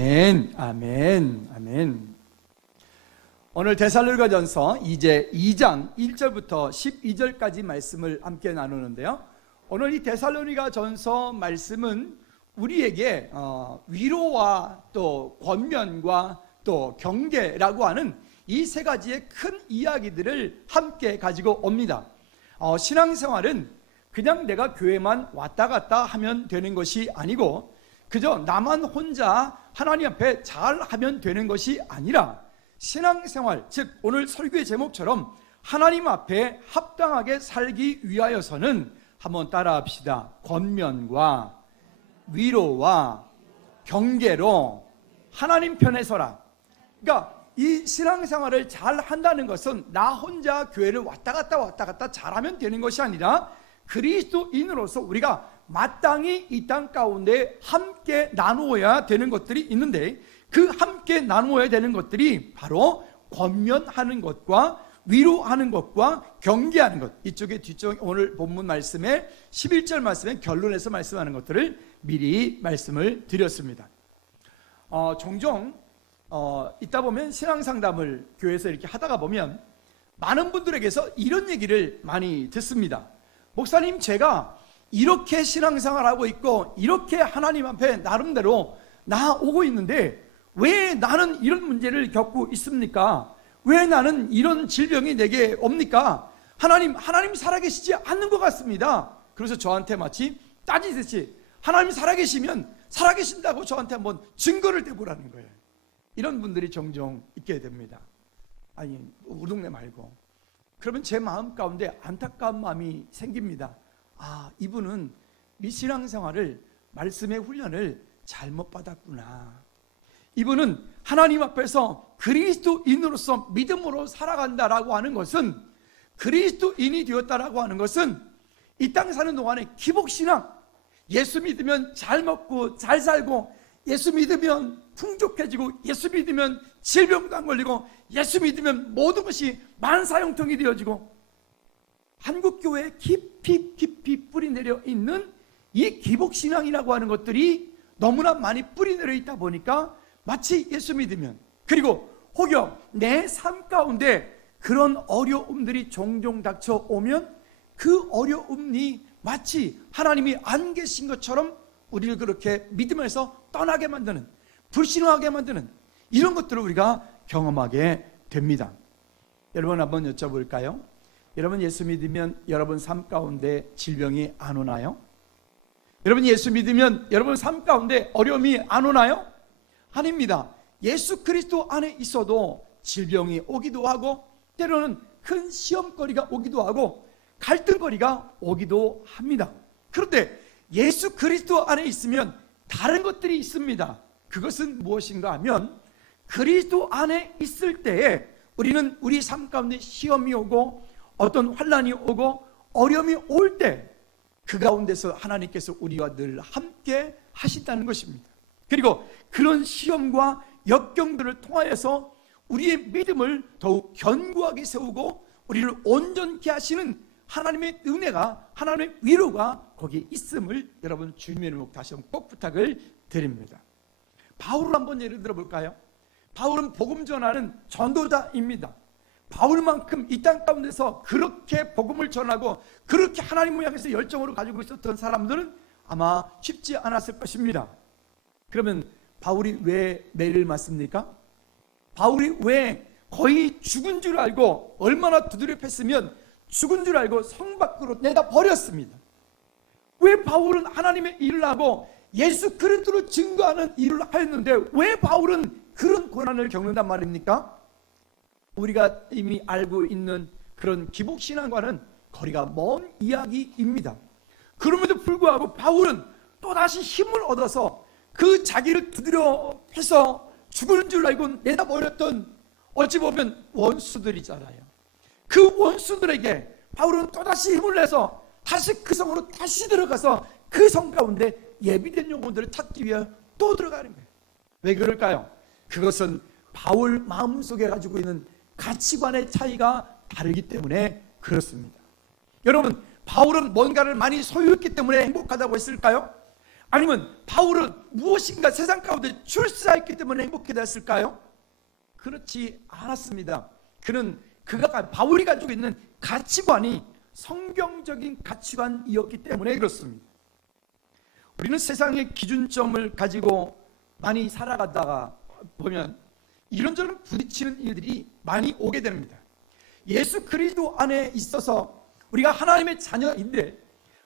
아멘, 아멘, 아멘. 오늘 데살로니가전서 이제 2장 1절부터 12절까지 말씀을 함께 나누는데요. 오늘 이 데살로니가전서 말씀은 우리에게 위로와 또 권면과 또 경계라고 하는 이 세 가지의 큰 이야기들을 함께 가지고 옵니다. 신앙생활은 그냥 내가 교회만 왔다 갔다 하면 되는 것이 아니고 그저 나만 혼자 하나님 앞에 잘하면 되는 것이 아니라 신앙생활, 즉 오늘 설교의 제목처럼 하나님 앞에 합당하게 살기 위하여서는 한번 따라합시다. 권면과 위로와 경계로 하나님 편에 서라. 그러니까 이 신앙생활을 잘 한다는 것은 나 혼자 교회를 왔다 갔다 잘하면 되는 것이 아니라 그리스도인으로서 우리가 마땅히 이 땅 가운데 함께 나누어야 되는 것들이 있는데 그 함께 나누어야 되는 것들이 바로 권면하는 것과 위로하는 것과 경계하는 것. 이쪽에 뒤쪽 오늘 본문 말씀에 11절 말씀에 결론에서 말씀하는 것들을 미리 말씀을 드렸습니다. 종종 있다 보면 신앙상담을 교회에서 이렇게 하다가 보면 많은 분들에게서 이런 얘기를 많이 듣습니다. 목사님, 제가 이렇게 신앙생활하고 있고 이렇게 하나님 앞에 나름대로 나아오고 있는데 왜 나는 이런 문제를 겪고 있습니까? 왜 나는 이런 질병이 내게 옵니까? 하나님 살아계시지 않는 것 같습니다. 그래서 저한테 마치 따지듯이 하나님 살아계시면 살아계신다고 저한테 한번 증거를 대보라는 거예요. 이런 분들이 종종 있게 됩니다. 아니, 우리 동네 말고. 그러면 제 마음 가운데 안타까운 마음이 생깁니다. 이분은 신앙생활을 말씀의 훈련을 잘못 받았구나. 이분은 하나님 앞에서 그리스도인으로서 믿음으로 살아간다라고 하는 것은, 그리스도인이 되었다라고 하는 것은 이 땅 사는 동안에 기복신앙, 예수 믿으면 잘 먹고 잘 살고, 예수 믿으면 풍족해지고, 예수 믿으면 질병도 안 걸리고, 예수 믿으면 모든 것이 만사형통이 되어지고, 한국교회에 깊이 뿌리 내려 있는 이 기복신앙이라고 하는 것들이 너무나 많이 뿌리 내려 있다 보니까 마치 예수 믿으면, 그리고 혹여 내 삶 가운데 그런 어려움들이 종종 닥쳐오면 그 어려움이 마치 하나님이 안 계신 것처럼 우리를 그렇게 믿음에서 떠나게 만드는, 불신하게 만드는 이런 것들을 우리가 경험하게 됩니다. 여러분 한번 여쭤볼까요? 여러분 예수 믿으면 여러분 삶 가운데 질병이 안 오나요? 여러분 예수 믿으면 여러분 삶 가운데 어려움이 안 오나요? 아닙니다. 예수 그리스도 안에 있어도 질병이 오기도 하고, 때로는 큰 시험거리가 오기도 하고, 갈등거리가 오기도 합니다. 그런데 예수 그리스도 안에 있으면 다른 것들이 있습니다. 그것은 무엇인가 하면, 그리스도 안에 있을 때에 우리는 우리 삶 가운데 시험이 오고 어떤 환난이 오고 어려움이 올 때 그 가운데서 하나님께서 우리와 늘 함께 하신다는 것입니다. 그리고 그런 시험과 역경들을 통하여서 우리의 믿음을 더욱 견고하게 세우고 우리를 온전케 하시는 하나님의 은혜가, 하나님의 위로가 거기에 있음을 여러분 주님의 이름으로 다시 한번 꼭 부탁을 드립니다. 바울을 한번 예를 들어볼까요? 바울은 복음 전하는 전도자입니다. 바울만큼 이 땅 가운데서 그렇게 복음을 전하고 그렇게 하나님을 향해서 열정으로 가지고 있었던 사람들은 아마 쉽지 않았을 것입니다. 그러면 바울이 왜 매를 맞습니까? 바울이 왜 거의 죽은 줄 알고, 얼마나 두드려 팼으면 죽은 줄 알고 성 밖으로 내다 버렸습니다. 왜 바울은 하나님의 일을 하고 예수 그리스도를 증거하는 일을 하였는데 왜 바울은 그런 고난을 겪는단 말입니까? 우리가 이미 알고 있는 그런 기복신앙과는 거리가 먼 이야기입니다. 그럼에도 불구하고 바울은 또다시 힘을 얻어서 그 자기를 두드려 패서 죽을 줄 알고 내다버렸던, 어찌 보면 원수들이잖아요. 그 원수들에게 바울은 또다시 힘을 내서 다시 그 성으로 다시 들어가서 그 성 가운데 예비된 영혼들을 찾기 위해 또 들어가는 거예요. 왜 그럴까요? 그것은 바울 마음속에 가지고 있는 가치관의 차이가 다르기 때문에 그렇습니다. 여러분, 바울은 뭔가를 많이 소유했기 때문에 행복하다고 했을까요? 아니면 바울은 무엇인가 세상 가운데 출세했기 때문에 행복해졌을까요? 그렇지 않았습니다. 바울이 가지고 있는 가치관이 성경적인 가치관이었기 때문에 그렇습니다. 우리는 세상의 기준점을 가지고 많이 살아가다가 보면 이런저런 부딪히는 일들이 많이 오게 됩니다. 예수 그리스도 안에 있어서 우리가 하나님의 자녀인데,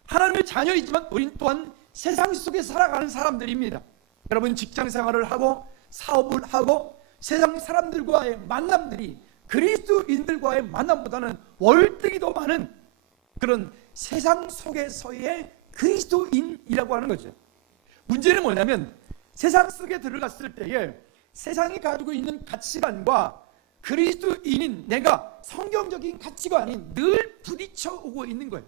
하나님의 자녀이지만 우린 또한 세상 속에 살아가는 사람들입니다. 여러분, 직장 생활을 하고 사업을 하고 세상 사람들과의 만남들이 그리스도인들과의 만남보다는 월등히 더 많은 그런 세상 속에서의 그리스도인이라고 하는 거죠. 문제는 뭐냐면 세상 속에 들어갔을 때에 세상이 가지고 있는 가치관과 그리스도인인 내가 성경적인 가치관이 늘 부딪혀 오고 있는 거예요.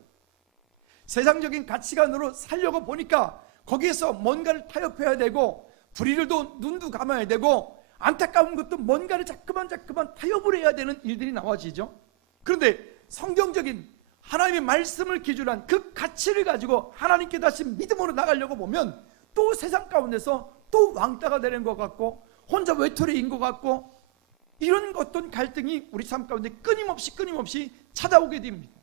세상적인 가치관으로 살려고 보니까 거기에서 뭔가를 타협해야 되고, 불의를도 눈도 감아야 되고, 안타까운 것도 뭔가를 자꾸만 타협을 해야 되는 일들이 나와지죠. 그런데 성경적인 하나님의 말씀을 기준으로 한 그 가치를 가지고 하나님께 다시 믿음으로 나가려고 보면 또 세상 가운데서 또 왕따가 되는 것 같고, 혼자 외톨이인 것 같고, 이런 어떤 갈등이 우리 삶 가운데 끊임없이 찾아오게 됩니다.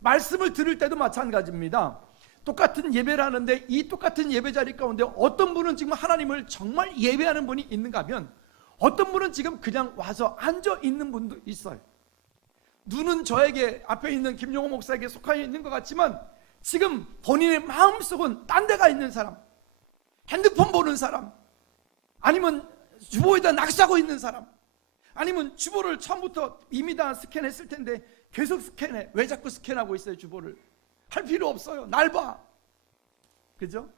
말씀을 들을 때도 마찬가지입니다. 똑같은 예배를 하는데 이 똑같은 예배 자리 가운데 어떤 분은 지금 하나님을 정말 예배하는 분이 있는가 하면, 어떤 분은 지금 그냥 와서 앉아 있는 분도 있어요. 눈은 저에게, 앞에 있는 김용호 목사에게 속하여 있는 것 같지만 지금 본인의 마음속은 딴 데가 있는 사람, 핸드폰 보는 사람, 아니면 주보에다 낙서하고 있는 사람, 아니면 주보를 처음부터 이미 다 스캔했을 텐데 계속 스캔해. 왜 자꾸 스캔하고 있어요? 주보를 할 필요 없어요. 날 봐. 그죠?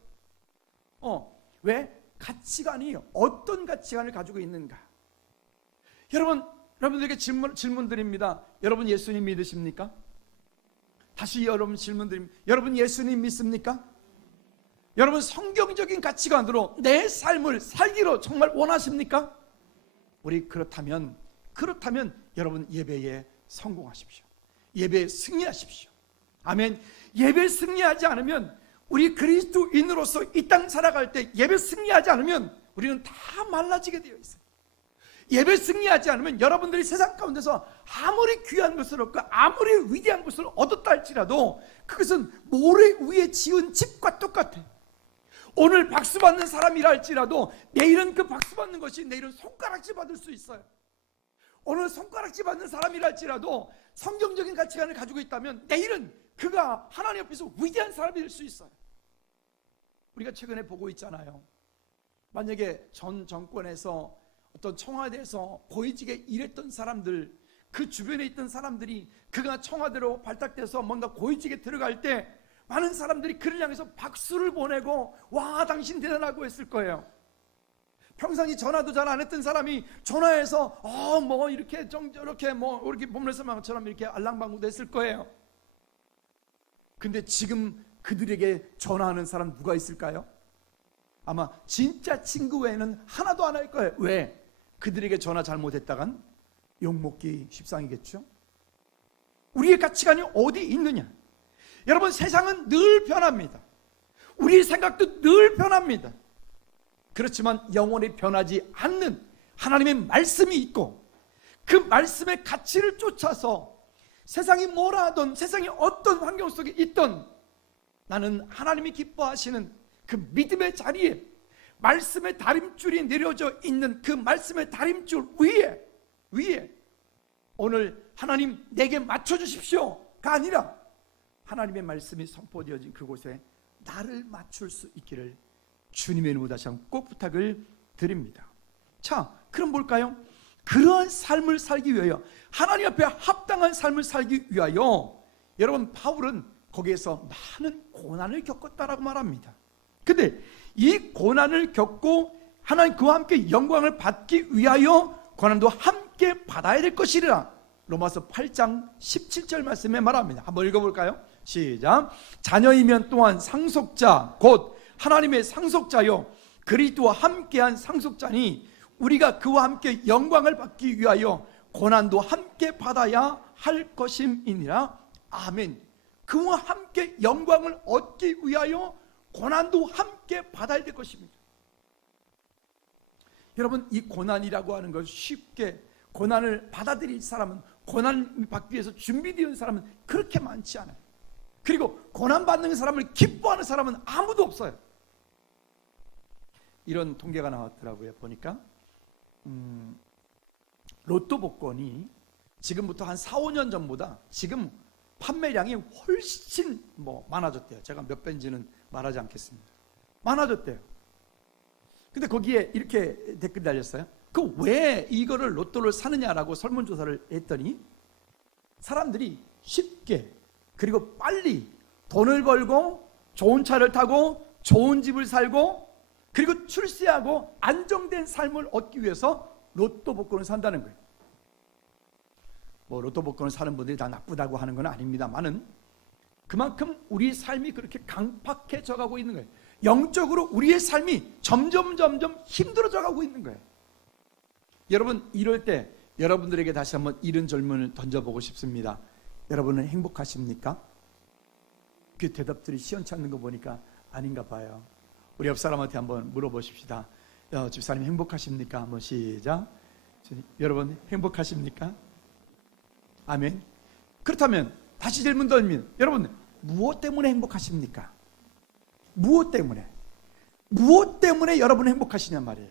왜? 가치관이 어떤 가치관을 가지고 있는가? 여러분들에게 질문 드립니다. 여러분 예수님 믿으십니까? 다시 여러분 질문 드립니다. 여러분 예수님 믿습니까? 여러분 성경적인 가치관으로 내 삶을 살기로 정말 원하십니까? 우리 그렇다면 여러분 예배에 성공하십시오. 예배에 승리하십시오. 아멘. 예배 승리하지 않으면, 우리 그리스도인으로서 이 땅 살아갈 때 예배 승리하지 않으면 우리는 다 말라지게 되어 있어요. 예배 승리하지 않으면 여러분들이 세상 가운데서 아무리 귀한 것을 얻고 아무리 위대한 것을 얻었다 할지라도 그것은 모래 위에 지은 집과 똑같아요. 오늘 박수 받는 사람이라 할지라도 내일은 그 박수 받는 것이 내일은 손가락질 받을 수 있어요. 오늘 손가락질 받는 사람이라 할지라도 성경적인 가치관을 가지고 있다면 내일은 그가 하나님 앞에서 위대한 사람이 될 수 있어요. 우리가 최근에 보고 있잖아요. 만약에 전 정권에서 어떤 청와대에서 고위직에 일했던 사람들, 그 주변에 있던 사람들이 그가 청와대로 발탁돼서 뭔가 고위직에 들어갈 때 많은 사람들이 그를 향해서 박수를 보내고 와 당신 대단하고 했을 거예요. 평상시 전화도 잘 안 했던 사람이 전화해서 뭐 이렇게 저렇게 뭐 이렇게 몸레서망처럼 이렇게 알랑방구도 했을 거예요. 근데 지금 그들에게 전화하는 사람 누가 있을까요? 아마 진짜 친구 외에는 하나도 안 할 거예요. 왜? 그들에게 전화 잘못했다간 욕먹기 십상이겠죠. 우리의 가치관이 어디 있느냐? 여러분, 세상은 늘 변합니다. 우리의 생각도 늘 변합니다. 그렇지만 영원히 변하지 않는 하나님의 말씀이 있고, 그 말씀의 가치를 쫓아서 세상이 뭐라 하던, 세상이 어떤 환경 속에 있던 나는 하나님이 기뻐하시는 그 믿음의 자리에 말씀의 다림줄이 내려져 있는 그 말씀의 다림줄 위에 오늘 하나님 내게 맞춰주십시오가 아니라 하나님의 말씀이 선포되어진 그곳에 나를 맞출 수 있기를 주님의 이름으로 다시 한번 꼭 부탁을 드립니다. 자, 그럼 뭘까요? 그러한 삶을 살기 위하여, 하나님 앞에 합당한 삶을 살기 위하여, 여러분 바울은 거기에서 많은 고난을 겪었다라고 말합니다. 근데 이 고난을 겪고 하나님 그와 함께 영광을 받기 위하여 고난도 함께 받아야 될 것이라 로마서 8장 17절 말씀에 말합니다. 한번 읽어볼까요? 시작. 자녀이면 또한 상속자 곧 하나님의 상속자요 그리스도와 함께한 상속자니 우리가 그와 함께 영광을 받기 위하여 고난도 함께 받아야 할 것임이니라. 아멘. 그와 함께 영광을 얻기 위하여 고난도 함께 받아야 될 것입니다. 여러분, 이 고난이라고 하는 걸 쉽게 고난을 받아들일 사람은, 고난을 받기 위해서 준비되어 있는 사람은 그렇게 많지 않아요. 그리고 고난받는 사람을 기뻐하는 사람은 아무도 없어요. 이런 통계가 나왔더라고요. 보니까 로또 복권이 지금부터 한 4, 5년 전보다 지금 판매량이 훨씬 많아졌대요. 제가 몇 배인지는 말하지 않겠습니다. 많아졌대요. 근데 거기에 이렇게 댓글 달렸어요. 그 왜 이거를 로또를 사느냐라고 설문조사를 했더니 사람들이 쉽게 그리고 빨리 돈을 벌고 좋은 차를 타고 좋은 집을 살고 그리고 출세하고 안정된 삶을 얻기 위해서 로또 복권을 산다는 거예요. 로또 복권을 사는 분들이 다 나쁘다고 하는 건 아닙니다만은 그만큼 우리의 삶이 그렇게 강팍해져 가고 있는 거예요. 영적으로 우리의 삶이 점점 힘들어져 가고 있는 거예요. 여러분, 이럴 때 여러분들에게 다시 한번 이런 질문을 던져보고 싶습니다. 여러분은 행복하십니까? 그 대답들이 시원치 않는 거 보니까 아닌가 봐요. 우리 옆 사람한테 한번 물어보십시다. 집사님 행복하십니까? 한번 시작. 여러분 행복하십니까? 아멘. 그렇다면 다시 질문 던지면 여러분 무엇 때문에 행복하십니까? 무엇 때문에 여러분 행복하시냔 말이에요.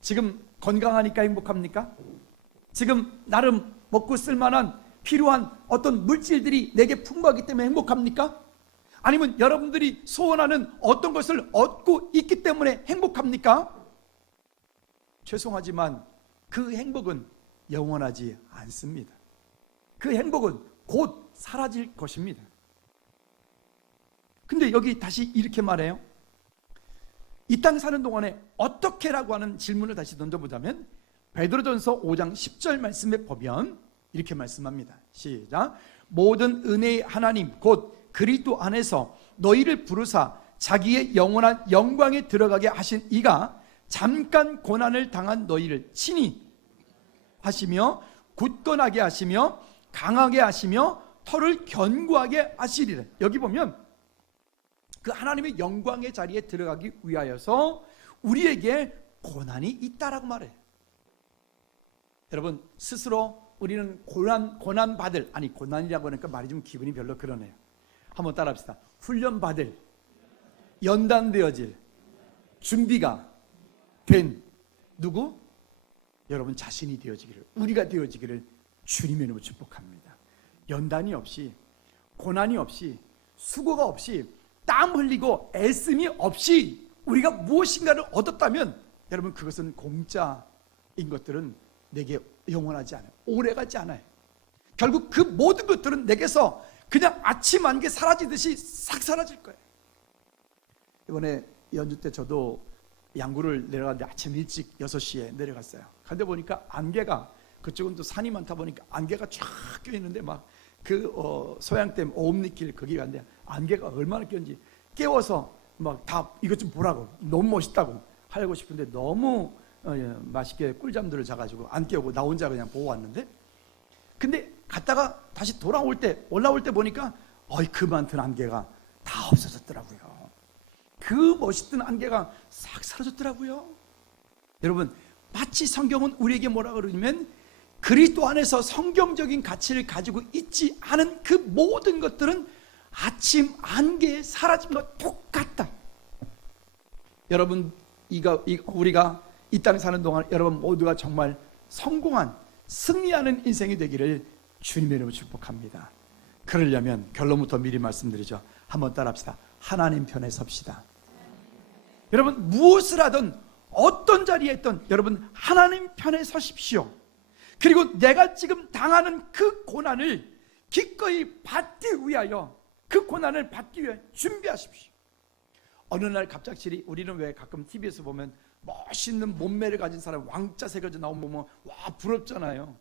지금 건강하니까 행복합니까? 지금 나름 먹고 쓸만한 필요한 어떤 물질들이 내게 풍부하기 때문에 행복합니까? 아니면 여러분들이 소원하는 어떤 것을 얻고 있기 때문에 행복합니까? 죄송하지만 그 행복은 영원하지 않습니다. 그 행복은 곧 사라질 것입니다. 근데 여기 다시 이렇게 말해요. 이 땅 사는 동안에 어떻게라고 하는 질문을 다시 던져보자면 베드로전서 5장 10절 말씀에 보면 이렇게 말씀합니다. 시작. 모든 은혜의 하나님 곧 그리스도 안에서 너희를 부르사 자기의 영원한 영광에 들어가게 하신 이가 잠깐 고난을 당한 너희를 친히 하시며 굳건하게 하시며 강하게 하시며 터를 견고하게 하시리라. 여기 보면 그 하나님의 영광의 자리에 들어가기 위하여서 우리에게 고난이 있다라고 말해요. 여러분, 스스로 우리는 고난받을, 아니 고난이라고 하니까 말이 좀 기분이 별로 그러네요. 한번 따라합시다. 훈련받을, 연단되어질, 준비가 된 누구? 여러분 자신이 되어지기를, 우리가 되어지기를 주님의 이름으로 축복합니다. 연단이 없이, 고난이 없이, 수고가 없이, 땀 흘리고 애씀이 없이 우리가 무엇인가를 얻었다면 여러분 그것은 공짜인 것들은 내게 영원하지 않아요. 오래가지 않아요. 결국 그 모든 것들은 내게서 그냥 아침 안개 사라지듯이 싹 사라질 거예요. 이번에 연주 때 저도 양구를 내려갔는데 아침 일찍 6시에 내려갔어요. 근데 보니까 안개가, 그쪽은 또 산이 많다 보니까 안개가 쫙 껴있는데 막 그 소양댐 오음리길 거기 갔는데 안개가 얼마나 꼈는지 깨워서 막 다 이것 좀 보라고, 너무 멋있다고 하고 싶은데 너무 맛있게 꿀잠들을 자가지고 안 깨우고 나 혼자 그냥 보고 왔는데, 근데 갔다가 다시 올라올 때 보니까 그 많던 안개가 다 없어졌더라고요. 그 멋있던 안개가 싹 사라졌더라고요. 여러분, 마치 성경은 우리에게 뭐라 그러냐면 그리스도 안에서 성경적인 가치를 가지고 있지 않은 그 모든 것들은 아침 안개에 사라진 것 똑같다. 여러분, 우리가 이 땅에 사는 동안 여러분 모두가 정말 성공한, 승리하는 인생이 되기를 주님의 이름으로 축복합니다. 그러려면 결론부터 미리 말씀드리죠. 한번 따라합시다. 하나님 편에 섭시다. 여러분, 무엇을 하든 어떤 자리에 있든 여러분 하나님 편에 서십시오. 그리고 내가 지금 당하는 그 고난을 기꺼이 받기 위하여, 그 고난을 받기 위해 준비하십시오. 어느 날 갑작스레 우리는 왜 가끔 TV에서 보면 멋있는 몸매를 가진 사람 왕자 새겨져 나오면 보면 와 부럽잖아요.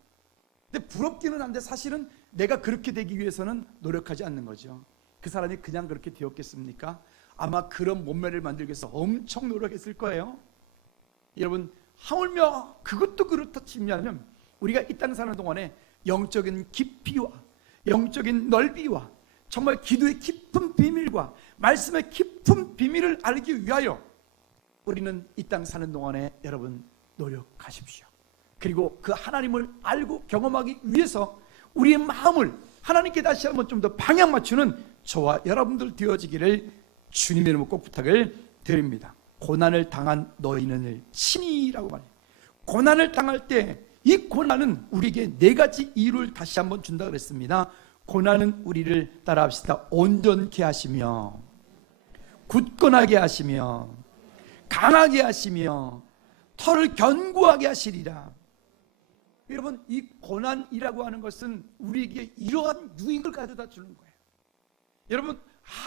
근데 부럽기는 한데 사실은 내가 그렇게 되기 위해서는 노력하지 않는 거죠. 그 사람이 그냥 그렇게 되었겠습니까? 아마 그런 몸매를 만들기 위해서 엄청 노력했을 거예요. 여러분, 하물며 그것도 그렇다 치면 우리가 이 땅 사는 동안에 영적인 깊이와 영적인 넓이와 정말 기도의 깊은 비밀과 말씀의 깊은 깊은 비밀을 알기 위하여 우리는 이 땅 사는 동안에 여러분 노력하십시오. 그리고 그 하나님을 알고 경험하기 위해서 우리의 마음을 하나님께 다시 한번 좀 더 방향 맞추는 저와 여러분들 되어지기를 주님의 이름으로 꼭 부탁을 드립니다. 고난을 당한 너희는 친이라고 말해요. 고난을 당할 때 이 고난은 우리에게 네 가지 이유를 다시 한번 준다 그랬습니다. 고난은 우리를 따라합시다. 온전케 하시며, 굳건하게 하시며, 강하게 하시며, 털을 견고하게 하시리라. 여러분, 이 고난이라고 하는 것은 우리에게 이러한 유익을 가져다 주는 거예요. 여러분,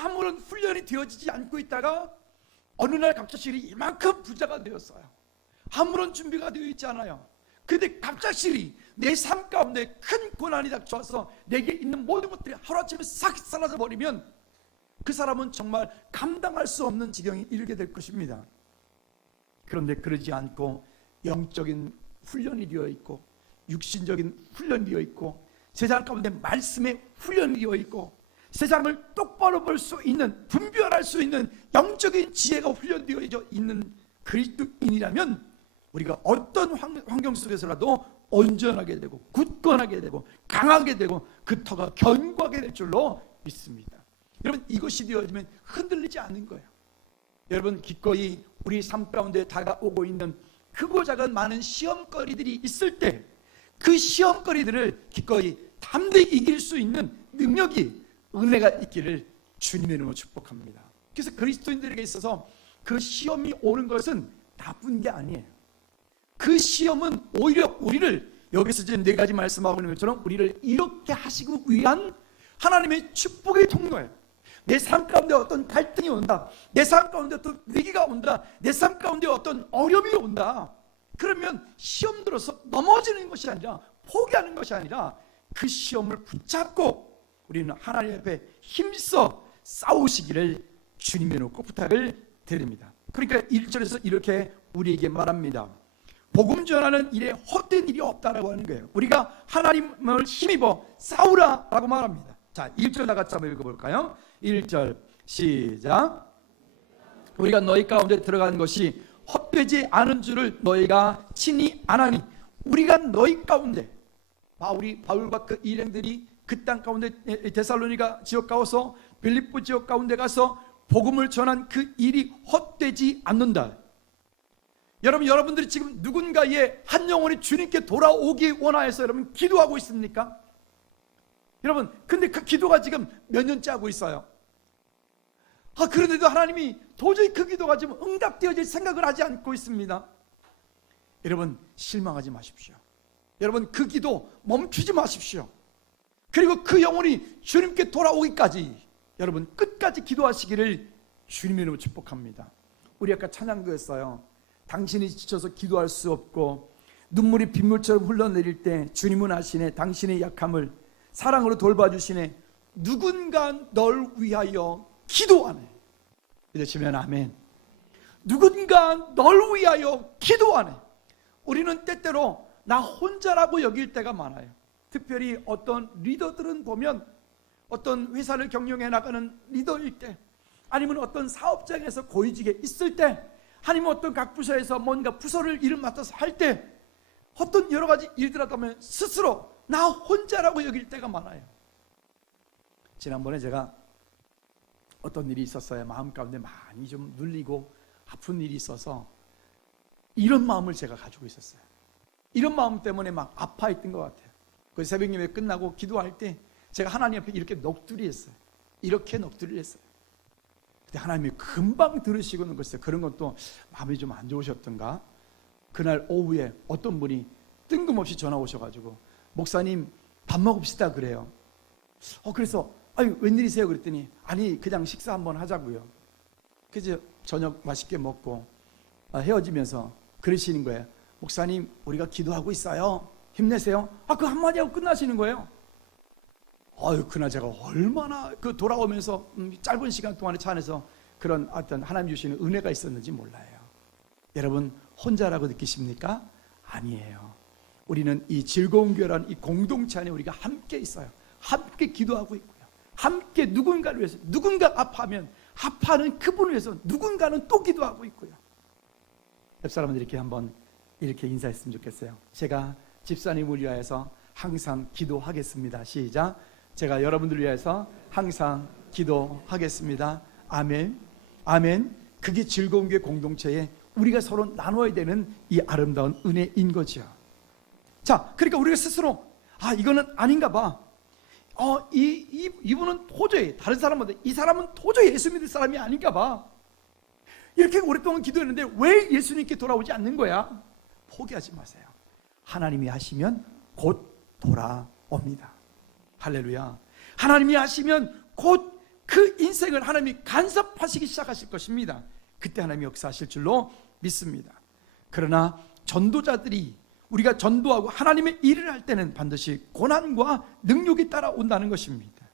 아무런 훈련이 되어지지 않고 있다가 어느 날 갑작스레 이만큼 부자가 되었어요. 아무런 준비가 되어 있지 않아요. 근데 갑작스레 내 삶 가운데 큰 고난이 닥쳐와서 내게 있는 모든 것들이 하루아침에 싹 사라져 버리면 그 사람은 정말 감당할 수 없는 지경에 이르게 될 것입니다. 그런데 그러지 않고 영적인 훈련이 되어 있고 육신적인 훈련이 되어 있고 세상 가운데 말씀의 훈련이 되어 있고 세상을 똑바로 볼 수 있는, 분별할 수 있는 영적인 지혜가 훈련되어 있는 그리스도인이라면 우리가 어떤 환경 속에서라도 온전하게 되고 굳건하게 되고 강하게 되고 그 터가 견고하게 될 줄로 믿습니다. 여러분, 이것이 되어지면 흔들리지 않는 거예요. 여러분, 기꺼이 우리 삶 가운데 다가오고 있는 크고 작은 많은 시험거리들이 있을 때 그 시험거리들을 기꺼이 담대히 이길 수 있는 능력이, 은혜가 있기를 주님의 이름으로 축복합니다. 그래서 그리스도인들에게 있어서 그 시험이 오는 것은 나쁜 게 아니에요. 그 시험은 오히려 우리를, 여기서 지금 네 가지 말씀하고 있는 것처럼 우리를 이렇게 하시기 위한 하나님의 축복의 통로예요. 내 삶 가운데 어떤 갈등이 온다, 내 삶 가운데 어떤 위기가 온다, 내 삶 가운데 어떤 어려움이 온다. 그러면 시험 들어서 넘어지는 것이 아니라, 포기하는 것이 아니라 그 시험을 붙잡고 우리는 하나님 앞에 힘써 싸우시기를 주님의 이름으로 꼭 부탁을 드립니다. 그러니까 1절에서 이렇게 우리에게 말합니다. 복음 전하는 일에 헛된 일이 없다라고 하는 거예요. 우리가 하나님을 힘입어 싸우라라고 말합니다. 자, 1절 다 같이 한번 읽어볼까요? 1절 시작. 우리가 너희 가운데 들어가는 것이 헛되지 않은 줄을 너희가 친히 아나니. 우리가 너희 가운데, 바울과 그 일행들이 그 땅 가운데 데살로니가 지역 가서 빌립보 지역 가운데 가서 복음을 전한 그 일이 헛되지 않는다. 여러분들이 지금 누군가의 한 영혼이 주님께 돌아오기 원하여서 여러분 기도하고 있습니까? 여러분, 근데 그 기도가 지금 몇 년째 하고 있어요. 그런데도 하나님이 도저히 그 기도가 지금 응답되어질 생각을 하지 않고 있습니다. 여러분, 실망하지 마십시오. 여러분, 그 기도 멈추지 마십시오. 그리고 그 영혼이 주님께 돌아오기까지 여러분 끝까지 기도하시기를 주님의 이름으로 축복합니다. 우리 아까 찬양도 했어요. 당신이 지쳐서 기도할 수 없고 눈물이 빗물처럼 흘러내릴 때 주님은 아시네. 당신의 약함을 사랑으로 돌봐주시네. 누군가 널 위하여 기도하네. 믿으시면 아멘. 누군가 널 위하여 기도하네. 우리는 때때로 나 혼자라고 여길 때가 많아요. 특별히 어떤 리더들은 보면 어떤 회사를 경영해 나가는 리더일 때, 아니면 어떤 사업장에서 고위직에 있을 때, 아니면 어떤 각 부서에서 뭔가 부서를 일을 맡아서 할 때, 어떤 여러 가지 일들 하다 보면 스스로 나 혼자라고 여길 때가 많아요. 지난번에 제가 어떤 일이 있었어요. 마음 가운데 많이 좀 눌리고 아픈 일이 있어서 이런 마음을 제가 가지고 있었어요. 이런 마음 때문에 막 아파했던 것 같아요. 그 새벽 예배 끝나고 기도할 때 제가 하나님 앞에 이렇게 넋두리 했어요. 이렇게 넋두리를 했어요. 근데 하나님이 금방 들으시고는 글쎄요, 그런 건 또 마음이 좀 안 좋으셨던가, 그날 오후에 어떤 분이 뜬금없이 전화 오셔가지고 목사님 밥 먹읍시다 그래요. 그래서 아니 웬일이세요? 그랬더니 아니 그냥 식사 한번 하자고요. 그래서 저녁 맛있게 먹고 헤어지면서 그러시는 거예요. 목사님 우리가 기도하고 있어요. 힘내세요. 그 한마디 하고 끝나시는 거예요. 그날 제가 얼마나 돌아오면서 짧은 시간 동안에 차 안에서 그런 어떤 하나님 주시는 은혜가 있었는지 몰라요. 여러분 혼자라고 느끼십니까? 아니에요. 우리는 이 즐거운 교회라는 이 공동체 안에 우리가 함께 있어요. 함께 기도하고 있고요. 함께 누군가를 위해서, 누군가 아파하면 아파하는 그분을 위해서 누군가는 또 기도하고 있고요. 옆 사람들 이렇게 인사했으면 좋겠어요. 제가 집사님을 위하여서 항상 기도하겠습니다. 시작. 제가 여러분들을 위해서 항상 기도하겠습니다. 아멘. 아멘. 그게 즐거운 게 공동체에 우리가 서로 나눠야 되는 이 아름다운 은혜인 거죠. 자, 그러니까 우리가 스스로 이거는 아닌가 봐. 이분은 도저히 다른 사람보다 이 사람은 도저히 예수 믿을 사람이 아닌가 봐. 이렇게 오랫동안 기도했는데 왜 예수님께 돌아오지 않는 거야? 포기하지 마세요. 하나님이 하시면 곧 돌아옵니다. 할렐루야. 하나님이 하시면 곧 그 인생을 하나님이 간섭하시기 시작하실 것입니다. 그때 하나님이 역사하실 줄로 믿습니다. 그러나 전도자들이 우리가 전도하고 하나님의 일을 할 때는 반드시 고난과 능력이 따라온다는 것입니다.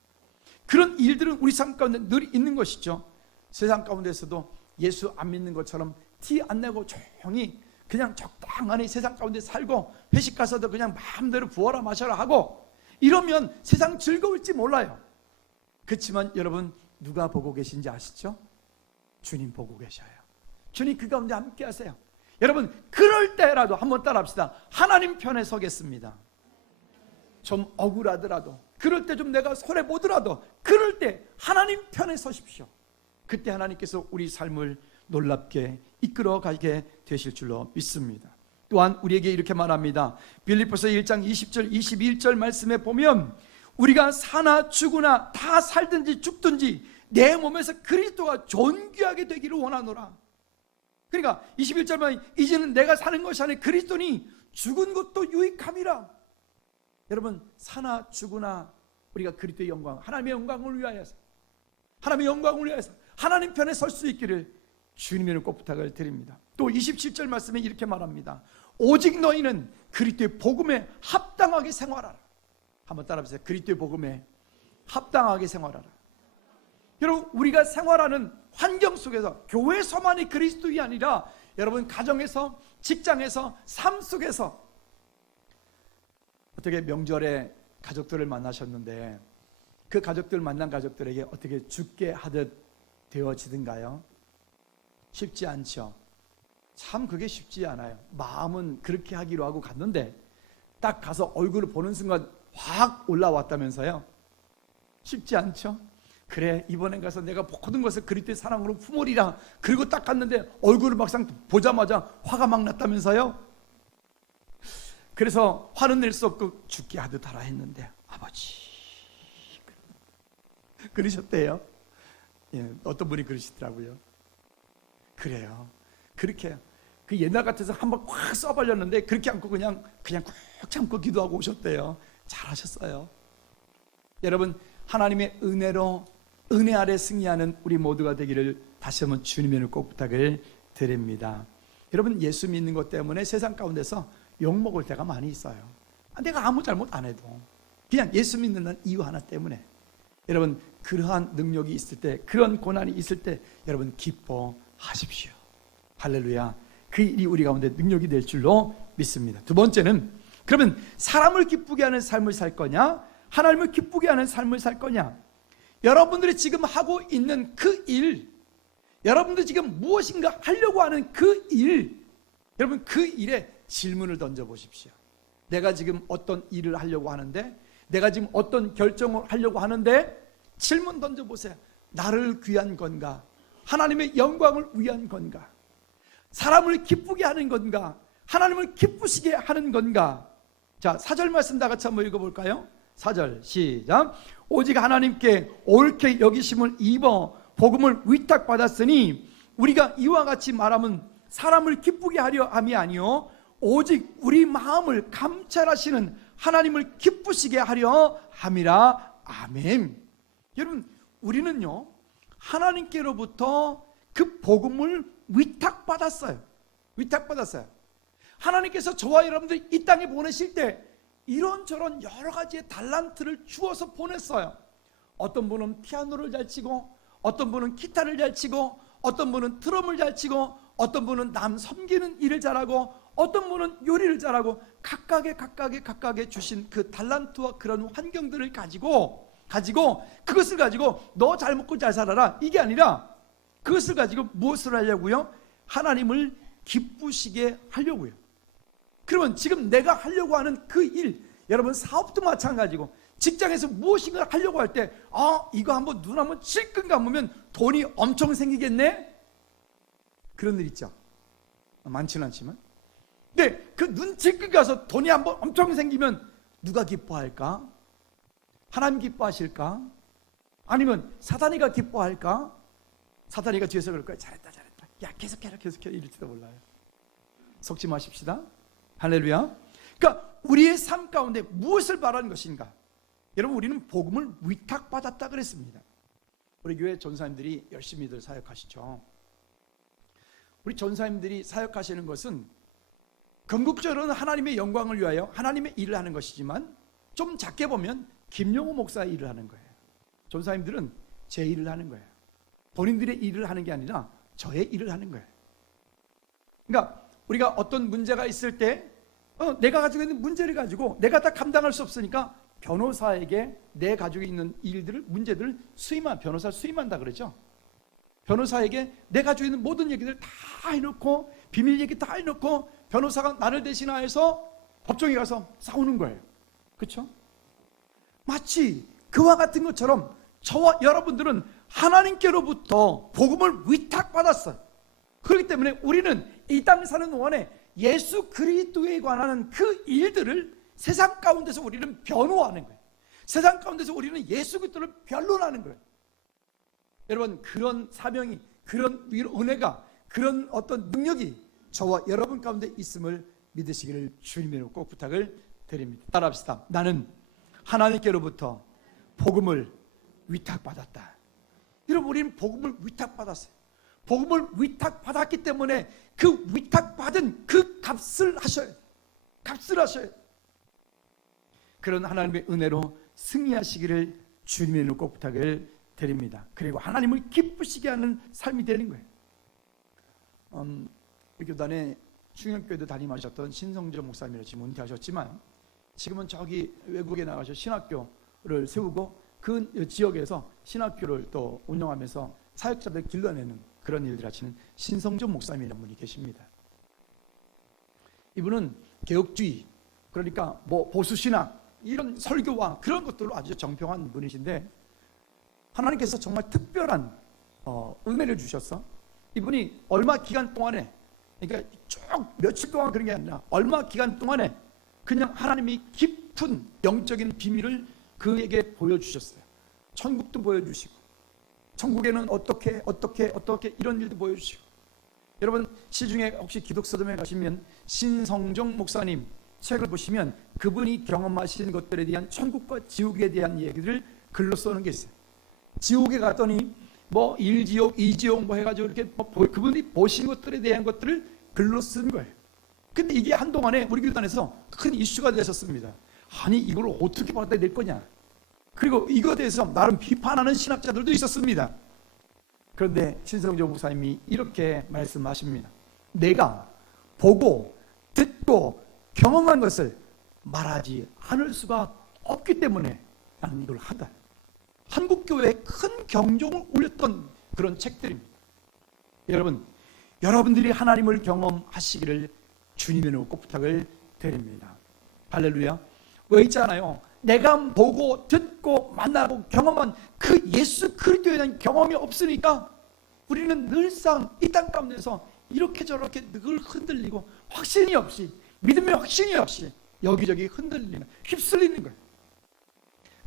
그런 일들은 우리 삶 가운데 늘 있는 것이죠. 세상 가운데서도 예수 안 믿는 것처럼 티 안 내고 조용히 그냥 적당하니 세상 가운데 살고 회식 가서도 그냥 마음대로 부어라 마셔라 하고 이러면 세상 즐거울지 몰라요. 그렇지만 여러분 누가 보고 계신지 아시죠? 주님 보고 계셔요. 주님 그 가운데 함께 하세요. 여러분 그럴 때라도 한번 따라합시다. 하나님 편에 서겠습니다. 좀 억울하더라도 그럴 때 좀 내가 손해보더라도 그럴 때 하나님 편에 서십시오. 그때 하나님께서 우리 삶을 놀랍게 이끌어 가게 되실 줄로 믿습니다. 또한 우리에게 이렇게 말합니다. 빌립보서 1장 20절 21절 말씀에 보면 우리가 사나 죽으나 다 살든지 죽든지 내 몸에서 그리스도가 존귀하게 되기를 원하노라. 그러니까 21절만 이제는 내가 사는 것이 아니라 그리스도니 죽은 것도 유익함이라. 여러분 사나 죽으나 우리가 그리스도의 영광 하나님의 영광을 위하여서 하나님의 영광을 위하여서 하나님 편에 설 수 있기를 주님의 꼭 부탁을 드립니다. 또 27절 말씀에 이렇게 말합니다. 오직 너희는 그리스도의 복음에 합당하게 생활하라. 한번 따라해보세요. 그리스도의 복음에 합당하게 생활하라. 여러분 우리가 생활하는 환경 속에서 교회에서만이 그리스도인이 아니라 여러분 가정에서 직장에서 삶 속에서 어떻게 명절에 가족들을 만나셨는데 그 가족들 만난 가족들에게 어떻게 죽게 하듯 되어지든가요? 쉽지 않죠. 참 그게 쉽지 않아요. 마음은 그렇게 하기로 하고 갔는데 딱 가서 얼굴을 보는 순간 확 올라왔다면서요. 쉽지 않죠. 그래 이번엔 가서 내가 모든 것을 그리스도의 사랑으로 품으리라. 그리고 딱 갔는데 얼굴을 막상 보자마자 화가 막 났다면서요. 그래서 화는 낼 수 없고 죽게 하듯 하라 했는데 아버지 그러셨대요. 예, 어떤 분이 그러시더라고요. 그래요. 그렇게 그 옛날 같아서 한번 확 쏴발렸는데 그렇게 않고 그냥 꾹 참고 기도하고 오셨대요. 잘하셨어요. 여러분 하나님의 은혜로 은혜 아래 승리하는 우리 모두가 되기를 다시 한번 주님의 꼭 부탁을 드립니다. 여러분 예수 믿는 것 때문에 세상 가운데서 욕먹을 때가 많이 있어요. 내가 아무 잘못 안 해도 그냥 예수 믿는 이유 하나 때문에. 여러분 그러한 능력이 있을 때 그런 고난이 있을 때 여러분 기뻐하십시오. 할렐루야. 그 일이 우리 가운데 능력이 될 줄로 믿습니다. 두 번째는 그러면 사람을 기쁘게 하는 삶을 살 거냐 하나님을 기쁘게 하는 삶을 살 거냐. 여러분들이 지금 하고 있는 그 일, 여러분들이 지금 무엇인가 하려고 하는 그 일, 여러분 그 일에 질문을 던져보십시오. 내가 지금 어떤 일을 하려고 하는데 내가 지금 어떤 결정을 하려고 하는데 질문 던져보세요. 나를 위한 건가? 하나님의 영광을 위한 건가? 사람을 기쁘게 하는 건가? 하나님을 기쁘시게 하는 건가? 자, 4절 말씀 다 같이 한번 읽어볼까요? 4절 시작. 오직 하나님께 옳게 여기심을 입어 복음을 위탁받았으니 우리가 이와 같이 말하면 사람을 기쁘게 하려 함이 아니요 오직 우리 마음을 감찰하시는 하나님을 기쁘시게 하려 함이라. 아멘. 여러분 우리는요 하나님께로부터 그 복음을 위탁받았어요. 위탁받았어요. 하나님께서 저와 여러분들 이 땅에 보내실 때 이런저런 여러 가지의 달란트를 주어서 보냈어요. 어떤 분은 피아노를 잘 치고 어떤 분은 기타를 잘 치고 어떤 분은 드럼을 잘 치고 어떤 분은 남 섬기는 일을 잘하고 어떤 분은 요리를 잘하고 각각의 주신 그 달란트와 그런 환경들을 가지고 가지고 그것을 가지고 너 잘 먹고 잘 살아라, 이게 아니라 그것을 가지고 무엇을 하려고요? 하나님을 기쁘시게 하려고요. 그러면 지금 내가 하려고 하는 그 일, 여러분 사업도 마찬가지고 직장에서 무엇인가 하려고 할 때 이거 한번 눈 한번 찔끔 감으면 돈이 엄청 생기겠네? 그런 일 있죠. 많지는 않지만. 근데 그 눈 찔끔 가서 돈이 한번 엄청 생기면 누가 기뻐할까? 하나님 기뻐하실까? 아니면 사단이가 기뻐할까? 사단이가 뒤에서 그럴 거야. 잘했다 잘했다, 야 계속해라 이럴지도 몰라요. 속지 마십시다. 할렐루야. 그러니까 우리의 삶 가운데 무엇을 바라는 것인가? 여러분, 우리는 복음을 위탁받았다 그랬습니다. 우리 교회 전사님들이 열심히들 사역하시죠. 우리 전사님들이 사역하시는 것은 궁극적으로는 하나님의 영광을 위하여 하나님의 일을 하는 것이지만, 좀 작게 보면 김용호 목사의 일을 하는 거예요. 전사님들은 제 일을 하는 거예요. 본인들의 일을 하는 게 아니라 저의 일을 하는 거예요. 그러니까 우리가 어떤 문제가 있을 때 내가 가지고 있는 문제를 가지고 내가 다 감당할 수 없으니까 변호사에게 내 가지고 있는 일들을, 문제들을 변호사를 수임한다 그러죠. 변호사에게 내 가지고 있는 모든 얘기들 다 해놓고, 비밀 얘기 다 해놓고 변호사가 나를 대신하여서 법정에 가서 싸우는 거예요. 그렇죠? 마치 그와 같은 것처럼 저와 여러분들은 하나님께로부터 복음을 위탁받았어요. 그렇기 때문에 우리는 이 땅에 사는 동안에 예수 그리스도에 관한 그 일들을 세상 가운데서 우리는 변호하는 거예요. 세상 가운데서 우리는 예수 그리스도를 변론하는 거예요. 여러분, 그런 사명이, 그런 은혜가, 그런 어떤 능력이 저와 여러분 가운데 있음을 믿으시기를 주님으로 꼭 부탁을 드립니다. 따라합시다. 나는 하나님께로부터 복음을 위탁받았다. 여러분, 우리는 복음을 위탁받았어요. 복음을 위탁받았기 때문에 그 위탁받은 그 값을 하셔요. 값을 하셔요. 그런 하나님의 은혜로 승리하시기를 주님의 이름으로 꼭 부탁을 드립니다. 그리고 하나님을 기쁘시게 하는 삶이 되는 거예요. 우리 교단에 충영교회도 담임하셨던 신성조 목사님이라 지금 은퇴하셨지만, 지금은 저기 외국에 나가서 신학교를 세우고 그 지역에서 신학교를 또 운영하면서 사역자들 길러내는 그런 일들 하시는 신성조 목사님이라는 분이 계십니다. 이분은 개혁주의, 그러니까 보수신학, 이런 설교와 그런 것들로 아주 정평한 분이신데, 하나님께서 정말 특별한 은혜를 주셨어. 이분이 얼마 기간 동안에, 그러니까 쭉 며칠 동안 그런 게 아니라 얼마 기간 동안에 그냥 하나님이 깊은 영적인 비밀을 그에게 보여주셨어요. 천국도 보여주시고, 천국에는 어떻게 이런 일도 보여주시고. 여러분, 시중에 혹시 기독서점에 가시면 신성종 목사님 책을 보시면 그분이 경험하신 것들에 대한 천국과 지옥에 대한 얘기들을 글로 써놓은 게 있어요. 지옥에 갔더니 1지옥, 2지옥 해가지고 이렇게 그분이 보신 것들에 대한 것들을 글로 쓴 거예요. 근데 이게 한동안에 우리 교단에서 큰 이슈가 되셨습니다. 아니, 이걸 어떻게 받아야 될 거냐. 그리고 이거에 대해서 나름 비판하는 신학자들도 있었습니다. 그런데 신성조 목사님이 이렇게 말씀하십니다. 내가 보고 듣고 경험한 것을 말하지 않을 수가 없기 때문에 나는 이걸 한다. 한국교회에 큰 경종을 울렸던 그런 책들입니다. 여러분들이 하나님을 경험하시기를 주님의 이름으로 꼭 부탁을 드립니다. 할렐루야. 왜 있잖아요, 내가 보고 듣고 만나고 경험한 그 예수 그리스도에 대한 경험이 없으니까 우리는 늘상 이 땅 가운데서 이렇게 저렇게 늘 흔들리고 확신이 없이, 믿음의 확신이 없이 여기저기 흔들리는, 휩쓸리는 거예요.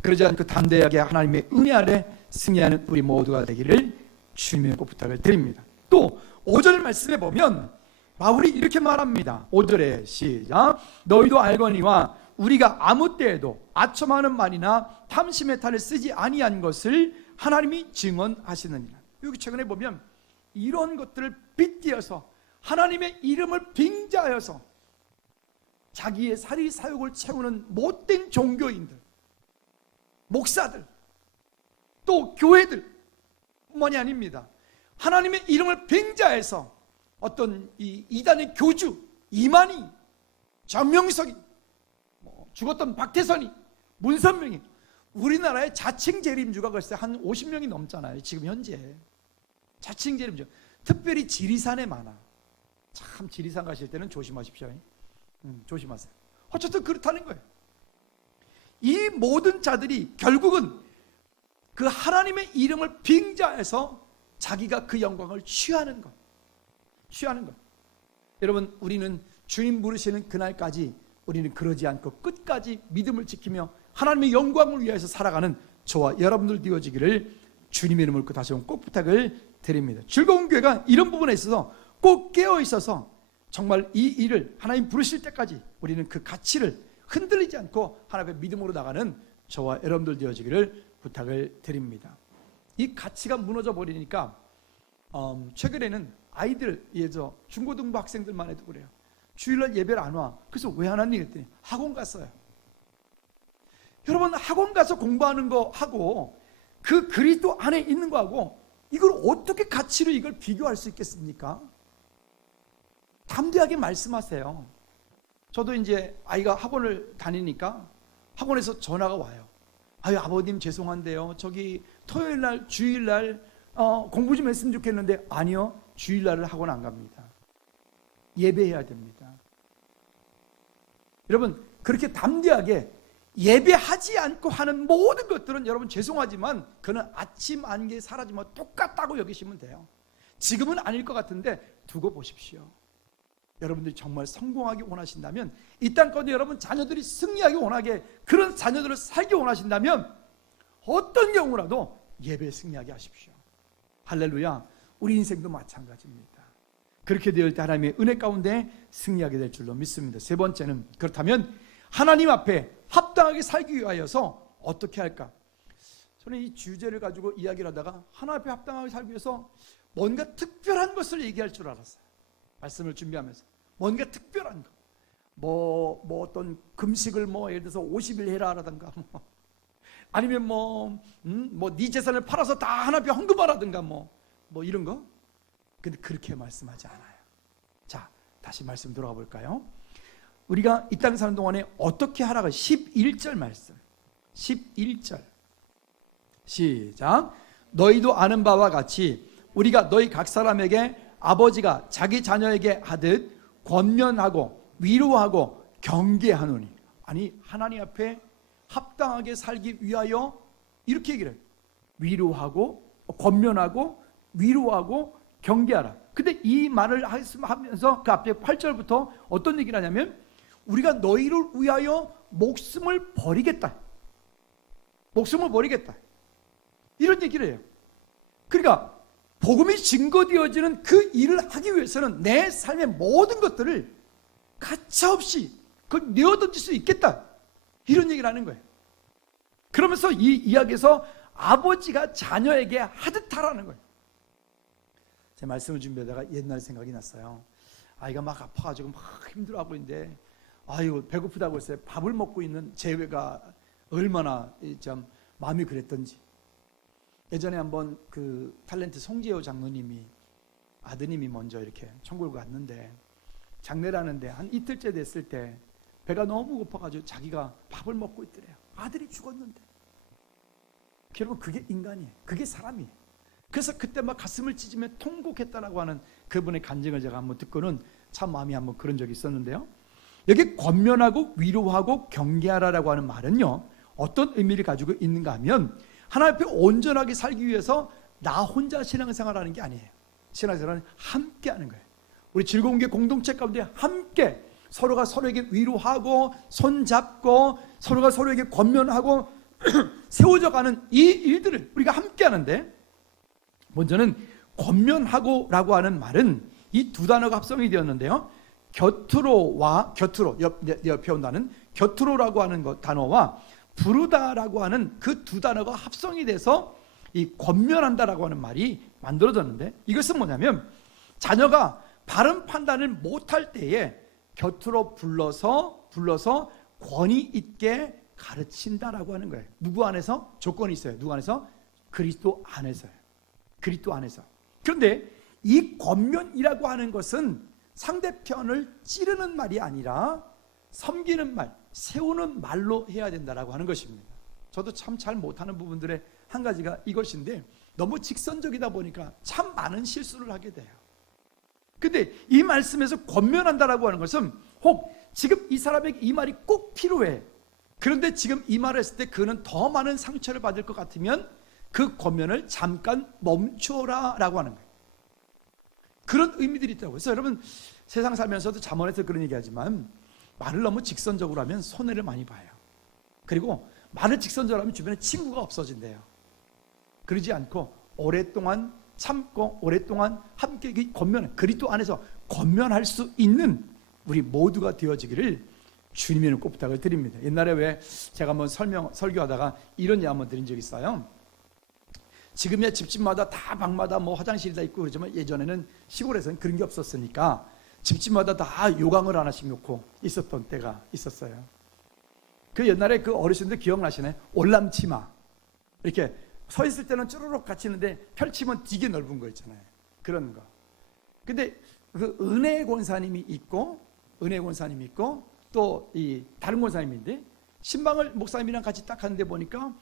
그러지 않고 담대하게 하나님의 은혜 아래 승리하는 우리 모두가 되기를 주님의 꼭 부탁을 드립니다. 또 5절 말씀에 보면 바울이 이렇게 말합니다. 5절에 시작. 너희도 알거니와 우리가 아무 때에도 아첨하는 말이나 탐심의 탈을 쓰지 아니한 것을 하나님이 증언하시느니라. 여기 최근에 보면 이런 것들을 빗대어서 하나님의 이름을 빙자하여서 자기의 사리 사욕을 채우는 못된 종교인들, 목사들, 또 교회들 뿐만이 아닙니다. 하나님의 이름을 빙자해서 어떤 이 이단의 교주 이만희, 정명석이, 죽었던 박태선이, 문선명이, 우리나라의 자칭 재림주가 글쎄 한 50명이 넘잖아요. 지금 현재 자칭 재림주, 특별히 지리산에 많아. 참 지리산 가실 때는 조심하십시오. 조심하세요. 어쨌든 그렇다는 거예요. 이 모든 자들이 결국은 그 하나님의 이름을 빙자해서 자기가 그 영광을 취하는 것. 여러분, 우리는 주님 부르시는 그날까지 우리는 그러지 않고 끝까지 믿음을 지키며 하나님의 영광을 위해서 살아가는 저와 여러분들 되어지기를 주님의 이름을 그 다시 한번 꼭 부탁을 드립니다. 즐거운 교회가 이런 부분에 있어서 꼭 깨어 있어서 정말 이 일을 하나님 부르실 때까지 우리는 그 가치를 흔들리지 않고 하나님의 믿음으로 나가는 저와 여러분들 되어지기를 부탁을 드립니다. 이 가치가 무너져 버리니까 최근에는 아이들, 예저 중고등부 학생들만 해도 그래요. 주일날 예배를 안 와. 그래서 왜 안 왔니? 그랬더니 학원 갔어요. 여러분, 학원 가서 공부하는 거 하고 그 그리스도 안에 있는 거하고 이걸 어떻게 가치로 이걸 비교할 수 있겠습니까? 담대하게 말씀하세요. 저도 이제 아이가 학원을 다니니까 학원에서 전화가 와요. 아유, 아버님 죄송한데요, 저기 토요일날 주일날 공부 좀 했으면 좋겠는데. 아니요, 주일날을 학원 안 갑니다. 예배해야 됩니다. 여러분, 그렇게 담대하게 예배하지 않고 하는 모든 것들은 여러분 죄송하지만 그는 아침 안개 사라지면 똑같다고 여기시면 돼요. 지금은 아닐 것 같은데 두고 보십시오. 여러분들이 정말 성공하기 원하신다면, 이 땅까지 여러분 자녀들이 승리하기 원하게, 그런 자녀들을 살기 원하신다면 어떤 경우라도 예배에 승리하게 하십시오. 할렐루야. 우리 인생도 마찬가지입니다. 그렇게 되어 때 하나님의 은혜 가운데 승리하게 될 줄로 믿습니다. 세 번째는, 그렇다면 하나님 앞에 합당하게 살기 위하여서 어떻게 할까? 저는 이 주제를 가지고 이야기를 하다가 하나님 앞에 합당하게 살기 위해서 뭔가 특별한 것을 얘기할 줄 알았어요. 말씀을 준비하면서 뭔가 특별한 거, 뭐 어떤 금식을 예를 들어서 50일 해라 라든가, 아니면 네 재산을 팔아서 다 하나님 앞에 헌금하라든가 뭐 이런 거. 근데 그렇게 말씀하지 않아요. 자, 다시 말씀 돌아가 볼까요? 우리가 이 땅에 사는 동안에 어떻게 하라고 11절 말씀. 11절 시작. 너희도 아는 바와 같이 우리가 너희 각 사람에게 아버지가 자기 자녀에게 하듯 권면하고 위로하고 경계하노니. 아니, 하나님 앞에 합당하게 살기 위하여 이렇게 얘기를 해요. 위로하고 권면하고 위로하고 경계하라. 근데 이 말을 하면서 그 앞에 8절부터 어떤 얘기를 하냐면, 우리가 너희를 위하여 목숨을 버리겠다. 목숨을 버리겠다. 이런 얘기를 해요. 그러니까 복음이 증거되어지는 그 일을 하기 위해서는 내 삶의 모든 것들을 가차없이 그걸 내어던질 수 있겠다. 이런 얘기를 하는 거예요. 그러면서 이 이야기에서 아버지가 자녀에게 하듯 하라는 거예요. 제 말씀을 준비하다가 옛날 생각이 났어요. 아이가 막 아파가지고 막 힘들어하고 있는데, 아이고 배고프다고 했어요. 밥을 먹고 있는 제외가 얼마나 참 마음이 그랬던지. 예전에 한번 그 탤런트 송재호 장로님이 아드님이 먼저 이렇게 천국을 갔는데, 장례를 하는데 한 이틀째 됐을 때 배가 너무 고파가지고 자기가 밥을 먹고 있더래요. 아들이 죽었는데. 여러분, 그게 인간이에요. 그게 사람이에요. 그래서 그때 막 가슴을 찢으며 통곡했다라고 하는 그분의 간증을 제가 한번 듣고는 참 마음이 한번 그런 적이 있었는데요. 여기 권면하고 위로하고 경계하라라고 하는 말은요, 어떤 의미를 가지고 있는가 하면, 하나님 앞에 온전하게 살기 위해서 나 혼자 신앙생활하는 게 아니에요. 신앙생활은 함께 하는 거예요. 우리 즐거운 게 공동체 가운데 함께 서로가 서로에게 위로하고 손잡고 서로가 서로에게 권면하고 세워져 가는 이 일들을 우리가 함께 하는데, 먼저는 권면하고 라고 하는 말은 이 두 단어가 합성이 되었는데요, 곁으로와 곁으로, 옆에 온다는 곁으로라고 하는 단어와 부르다라고 하는 그 두 단어가 합성이 돼서 이 권면한다라고 하는 말이 만들어졌는데, 이것은 뭐냐면 자녀가 바른 판단을 못할 때에 곁으로 불러서 권위 있게 가르친다라고 하는 거예요. 누구 안에서? 조건이 있어요. 누구 안에서? 그리스도 안에서요. 그리스도 안에서. 그런데 이 권면이라고 하는 것은 상대편을 찌르는 말이 아니라 섬기는 말, 세우는 말로 해야 된다라고 하는 것입니다. 저도 참 잘 못하는 부분들의 한 가지가 이것인데 너무 직선적이다 보니까 참 많은 실수를 하게 돼요. 근데 이 말씀에서 권면한다라고 하는 것은 혹 지금 이 사람에게 이 말이 꼭 필요해. 그런데 지금 이 말을 했을 때 그는 더 많은 상처를 받을 것 같으면 그 권면을 잠깐 멈춰라 라고 하는 거예요. 그런 의미들이 있다고. 그래서 여러분 세상 살면서도 잠언에서 그런 얘기하지만 말을 너무 직선적으로 하면 손해를 많이 봐요. 그리고 말을 직선적으로 하면 주변에 친구가 없어진대요. 그러지 않고 오랫동안 참고 오랫동안 함께 권면, 그리스도 안에서 권면할 수 있는 우리 모두가 되어지기를 주님의 꼭 부탁을 드립니다. 옛날에 왜 제가 한번 설교하다가 이런 예화 한번 드린 적이 있어요. 지금의 집집마다 다 방마다 뭐 화장실이 다 있고 그러지만 예전에는 시골에서는 그런 게 없었으니까 집집마다 다 요강을 하나씩 놓고 있었던 때가 있었어요. 그 옛날에 그 어르신들 기억나시네? 올람치마 이렇게 서 있을 때는 쭈루룩 갇히는데 펼치면 되게 넓은 거 있잖아요. 그런 거. 근데 그 은혜 권사님이 있고 또 이 다른 권사님인데 신방을 목사님이랑 같이 딱 하는데 보니까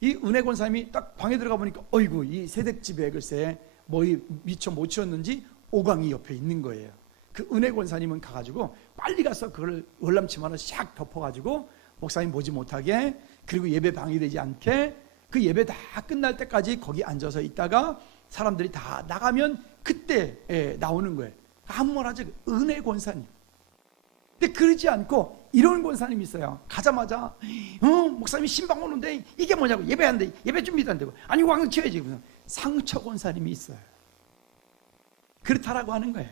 이 은혜 권사님이 딱 방에 들어가 보니까 어이구 이 새댁집에 글쎄 뭐 미처 못 치웠는지 오강이 옆에 있는 거예요. 그 은혜 권사님은 가가지고 빨리 가서 그걸 월남치마로 샥 덮어가지고 목사님 보지 못하게 그리고 예배 방해되지 않게 그 예배 다 끝날 때까지 거기 앉아서 있다가 사람들이 다 나가면 그때 나오는 거예요. 아무 말 하지. 은혜 권사님. 근데 그러지 않고 이런 권사님이 있어요. 가자마자 목사님이 신방 오는데 이게 뭐냐고 예배한대. 예배 준비도 안 되고 아니 왕을 치워야지. 상처 권사님이 있어요. 그렇다라고 하는 거예요.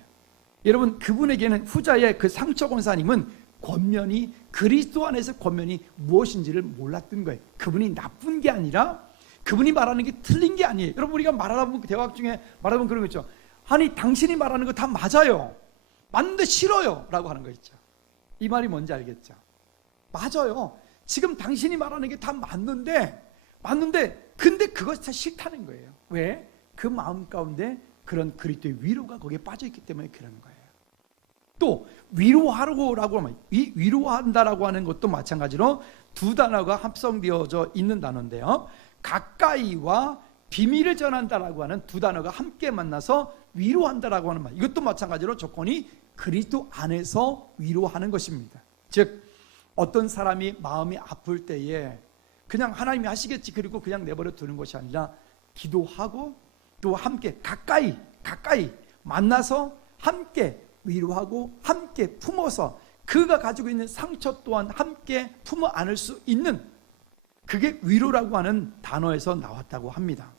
여러분 그분에게는 후자의 그 상처 권사님은 권면이 그리스도 안에서 권면이 무엇인지를 몰랐던 거예요. 그분이 나쁜 게 아니라 그분이 말하는 게 틀린 게 아니에요. 여러분 우리가 말하다 보면 대화 중에 말하다 보면 그런 거 있죠. 아니 당신이 말하는 거 다 맞아요. 맞는데 싫어요 라고 하는 거 있죠. 이 말이 뭔지 알겠죠? 맞아요. 지금 당신이 말하는 게 다 맞는데 근데 그것이 다 싫다는 거예요. 왜? 그 마음 가운데 그런 그리스도의 위로가 거기에 빠져있기 때문에 그런 거예요. 또 위로하라고 하면 이 위로한다라고 하는 것도 마찬가지로 두 단어가 합성되어져 있는 단어인데요. 가까이와 비밀을 전한다라고 하는 두 단어가 함께 만나서 위로한다라고 하는 말. 이것도 마찬가지로 조건이 그리스도 안에서 위로하는 것입니다. 즉 어떤 사람이 마음이 아플 때에 그냥 하나님이 하시겠지 그리고 그냥 내버려 두는 것이 아니라 기도하고 또 함께 가까이 만나서 함께 위로하고 함께 품어서 그가 가지고 있는 상처 또한 함께 품어 안을 수 있는 그게 위로라고 하는 단어에서 나왔다고 합니다.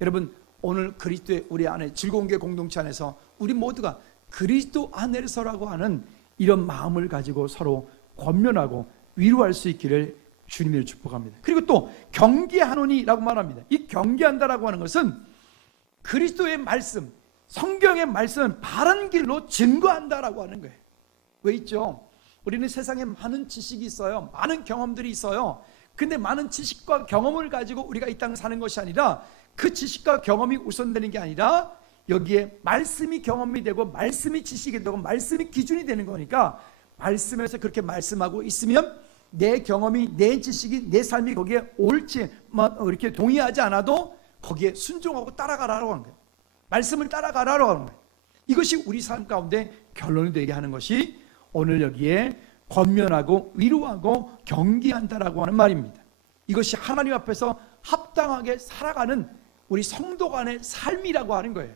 여러분 오늘 그리스도의 우리 안에 즐거운 게 공동체 안에서 우리 모두가 그리스도 안에서라고 하는 이런 마음을 가지고 서로 권면하고 위로할 수 있기를 주님을 축복합니다. 그리고 또 경계하노니라고 말합니다. 이 경계한다라고 하는 것은 그리스도의 말씀 성경의 말씀은 바른 길로 증거한다라고 하는 거예요. 왜 있죠? 우리는 세상에 많은 지식이 있어요. 많은 경험들이 있어요. 근데 많은 지식과 경험을 가지고 우리가 이 땅을 사는 것이 아니라 그 지식과 경험이 우선되는 게 아니라 여기에 말씀이 경험이 되고 말씀이 지식이 되고 말씀이 기준이 되는 거니까 말씀에서 그렇게 말씀하고 있으면 내 경험이 내 지식이 내 삶이 거기에 옳지 이렇게 동의하지 않아도 거기에 순종하고 따라가라고 하는 거예요. 말씀을 따라가라고 하는 거예요. 이것이 우리 삶 가운데 결론이 되게 하는 것이 오늘 여기에 권면하고 위로하고 경계한다라고 하는 말입니다. 이것이 하나님 앞에서 합당하게 살아가는 우리 성도 간의 삶이라고 하는 거예요.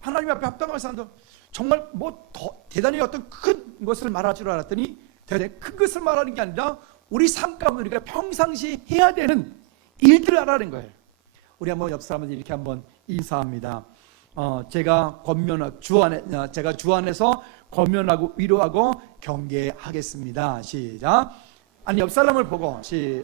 하나님 앞에 합당하게 사는 정말 뭐 더 대단히 어떤 큰 것을 말할 줄 알았더니 대단히 큰 것을 말하는 게 아니라 우리 삶 가운데 우리가 평상시 해야 되는 일들을 하라는 거예요. 우리 한번 옆 사람한테 이렇게 한번 인사합니다. 제가 주 안에서 권면하고 위로하고 경계하겠습니다. 시작. 아니 옆 사람을 보고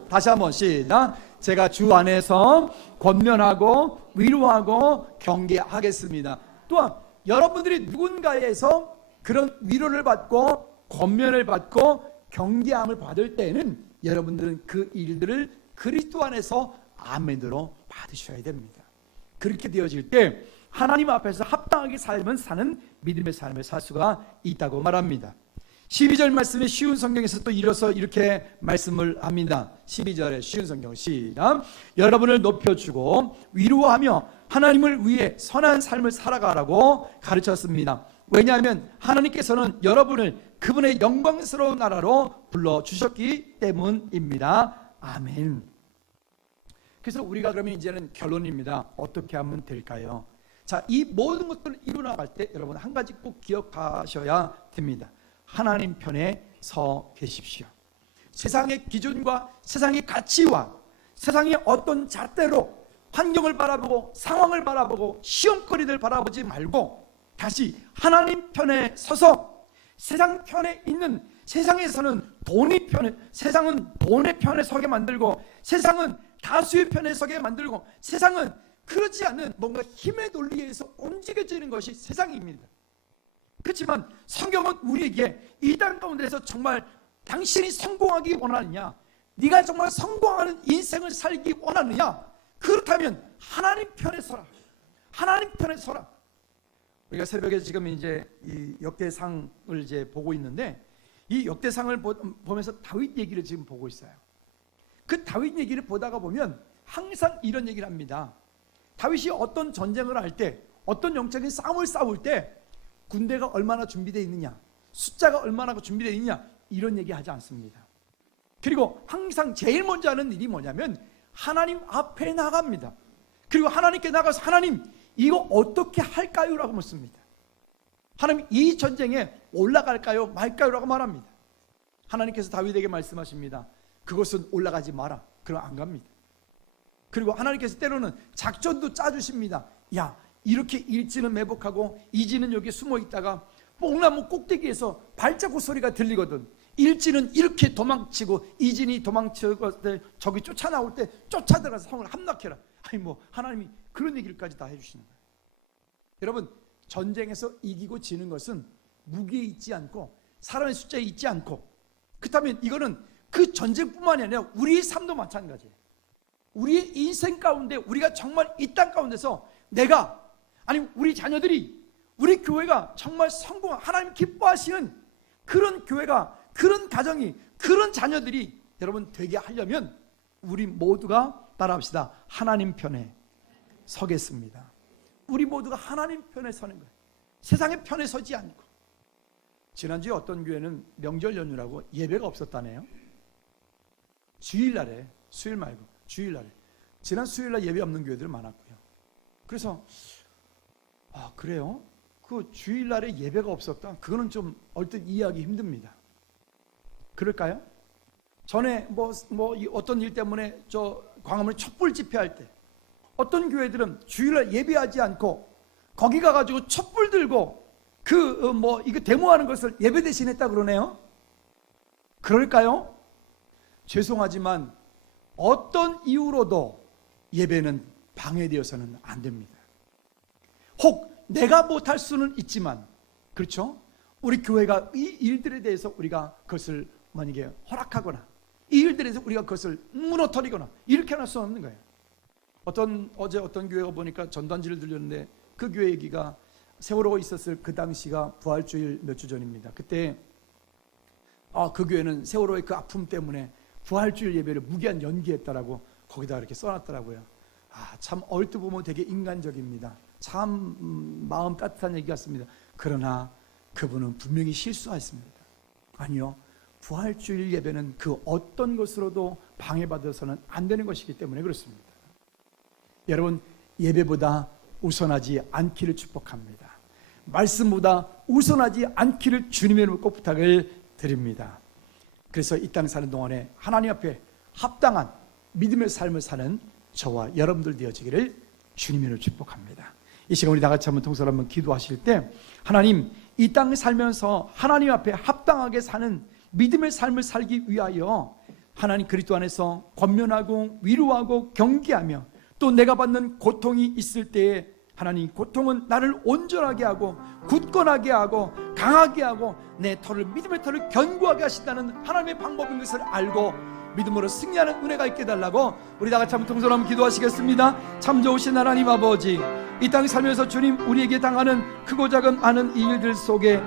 다시 한번 시작. 제가 주 안에서 권면하고 위로하고 경계하겠습니다. 또한 여러분들이 누군가에서 그런 위로를 받고 권면을 받고 경계함을 받을 때는 여러분들은 그 일들을 그리스도 안에서 아멘으로 받으셔야 됩니다. 그렇게 되어질 때 하나님 앞에서 합당하게 사는 믿음의 삶을 살 수가 있다고 말합니다. 12절 말씀에 쉬운 성경에서 또 이어서 이렇게 말씀을 합니다. 12절에 쉬운 성경 시작. 여러분을 높여주고 위로하며 하나님을 위해 선한 삶을 살아가라고 가르쳤습니다. 왜냐하면 하나님께서는 여러분을 그분의 영광스러운 나라로 불러주셨기 때문입니다. 아멘. 그래서 우리가 그러면 이제는 결론입니다. 어떻게 하면 될까요? 자, 이 모든 것들을 이루어나갈 때 여러분 한 가지 꼭 기억하셔야 됩니다. 하나님 편에 서 계십시오. 세상의 기준과 세상의 가치와 세상의 어떤 잣대로 환경을 바라보고 상황을 바라보고 시험거리를 바라보지 말고 다시 하나님 편에 서서 세상 편에 있는 세상에서는 세상은 돈의 편에 서게 만들고 세상은 다수의 편에 서게 만들고 세상은 그렇지 않은 뭔가 힘의 논리에 의해서 움직여지는 것이 세상입니다. 그렇지만 성경은 우리에게 이 땅 가운데서 정말 당신이 성공하기 원하느냐, 네가 정말 성공하는 인생을 살기 원하느냐, 그렇다면 하나님 편에 서라. 하나님 편에 서라. 우리가 새벽에 지금 이제 이 역대상을 이제 보고 있는데 이 역대상을 보면서 다윗 얘기를 지금 보고 있어요. 그 다윗 얘기를 보다가 보면 항상 이런 얘기를 합니다. 다윗이 어떤 전쟁을 할 때, 어떤 영적인 싸움을 싸울 때 군대가 얼마나 준비되어 있느냐, 숫자가 얼마나 준비되어 있느냐, 이런 얘기 하지 않습니다. 그리고 항상 제일 먼저 하는 일이 뭐냐면 하나님 앞에 나갑니다. 그리고 하나님께 나가서 하나님 이거 어떻게 할까요? 라고 묻습니다. 하나님 이 전쟁에 올라갈까요? 말까요? 라고 말합니다. 하나님께서 다윗에게 말씀하십니다. 그것은 올라가지 마라. 그럼 안 갑니다. 그리고 하나님께서 때로는 작전도 짜주십니다. 야, 이렇게 일지는 매복하고 이지는 여기 숨어 있다가 뽕나무 꼭대기에서 발자국 소리가 들리거든. 일지는 이렇게 도망치고 이진이 도망치고 저기 쫓아나올 때 쫓아들어가서 성을 함락해라. 아니 뭐 하나님이 그런 얘기를까지 다 해주시는 거예요. 여러분, 전쟁에서 이기고 지는 것은 무기에 있지 않고 사람의 숫자에 있지 않고, 그렇다면 이거는 그 전쟁뿐만이 아니라 우리의 삶도 마찬가지예요. 우리의 인생 가운데 우리가 정말 이 땅 가운데서 내가, 아니 우리 자녀들이, 우리 교회가 정말 성공한, 하나님 기뻐하시는 그런 교회가, 그런 가정이, 그런 자녀들이 여러분 되게 하려면 우리 모두가 따라합시다. 하나님 편에 서겠습니다. 우리 모두가 하나님 편에 서는 거예요. 세상의 편에 서지 않고. 지난주에 어떤 교회는 명절 연휴라고 예배가 없었다네요. 주일날에, 수요일 말고 주일날에. 지난 수요일날 예배 없는 교회들 많았고요. 그래서 그래요? 그 주일날에 예배가 없었다? 그거는 좀 얼뜻 이해하기 힘듭니다. 그럴까요? 전에 어떤 일 때문에 저 광화문에 촛불 집회할 때 어떤 교회들은 주일날 예배하지 않고 거기 가가지고 촛불 들고 이거 데모하는 것을 예배 대신 했다 그러네요. 그럴까요? 죄송하지만 어떤 이유로도 예배는 방해되어서는 안 됩니다. 혹 내가 못할 수는 있지만, 그렇죠? 우리 교회가 이 일들에 대해서 우리가 그것을 만약에 허락하거나 이 일들에 대해서 우리가 그것을 무너뜨리거나 이렇게 할 수는 없는 거예요. 어제 어떤 교회가 보니까 전단지를 들렸는데 그 교회 얘기가 세월호가 있었을 그 당시가 부활주일 몇 주 전입니다. 그때 그 교회는 세월호의 그 아픔 때문에 부활주일 예배를 무기한 연기했다라고 거기다 이렇게 써놨더라고요. 참 얼핏 보면 되게 인간적입니다. 참 마음 따뜻한 얘기 같습니다. 그러나 그분은 분명히 실수했습니다. 아니요, 부활주일 예배는 그 어떤 것으로도 방해받아서는 안 되는 것이기 때문에 그렇습니다. 여러분, 예배보다 우선하지 않기를 축복합니다. 말씀보다 우선하지 않기를 주님의 이름으로 꼭 부탁을 드립니다. 그래서 이 땅 사는 동안에 하나님 앞에 합당한 믿음의 삶을 사는 저와 여러분들 되어지기를 주님의 이름으로 축복합니다. 이 시간 우리 다 같이 한번 통성으로 한번 기도하실 때, 하나님, 이 땅에 살면서 하나님 앞에 합당하게 사는 믿음의 삶을 살기 위하여 하나님 그리스도 안에서 권면하고 위로하고 경계하며 또 내가 받는 고통이 있을 때에 하나님, 고통은 나를 온전하게 하고 굳건하게 하고 강하게 하고 내 털을, 믿음의 털을 견고하게 하신다는 하나님의 방법인 것을 알고 믿음으로 승리하는 은혜가 있게 해달라고 우리 다 같이 한번 통성으로 한번 기도하시겠습니다. 참 좋으신 하나님 아버지, 이 땅에 살면서 주님 우리에게 당하는 크고 작은 많은 이 일들 속에